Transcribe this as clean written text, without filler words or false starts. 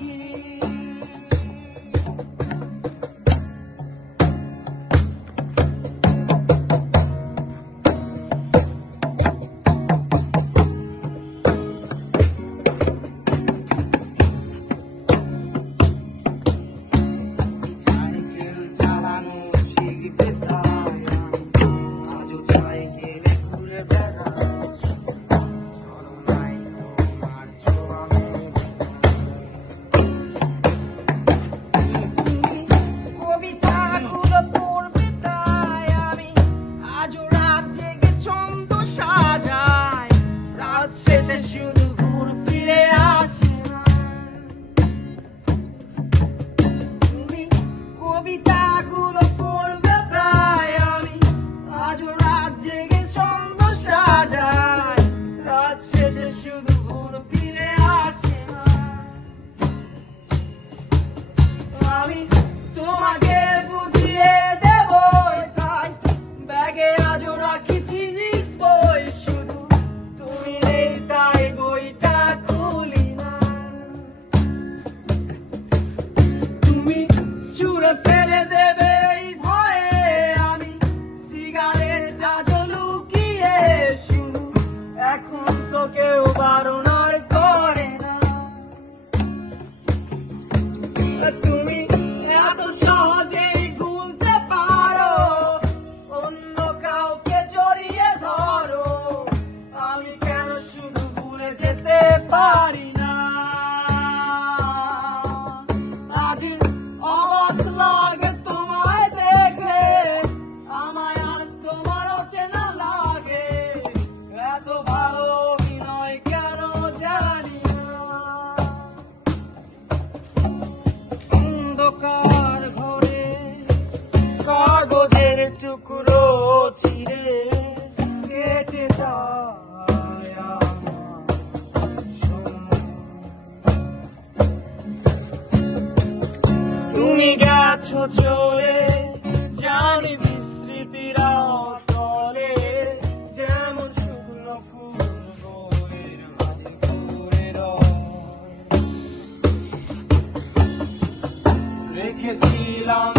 রাখি। ফেলে দেবে এই ভয়ে আমি সিগারেটটা লুকিয়ে শুধু এখন তো কেউ বারণ করে না। তুমি এত সহজেই ভুলতে পারো, অন্য কাউকে জড়িয়ে ধরো, আমি কেন শুধু ভুলে যেতে পারি না। আজ অবাক লাগে তোমায় দেখে, আমায় আজ তোমার অচেনা লাগে, এত ভালো অভিনয় কেন জানি না। অন্ধকার ঘরে কাগজের টুকরো ছিঁড়ে কেটে যায় আমার সময়। তুমি গেছো চলে, জানি বিস্মৃতিরা তলে, যেমন শুকনো ফুল বইয়ের মাঝে ঘুরে রয়। রেখেছিলাম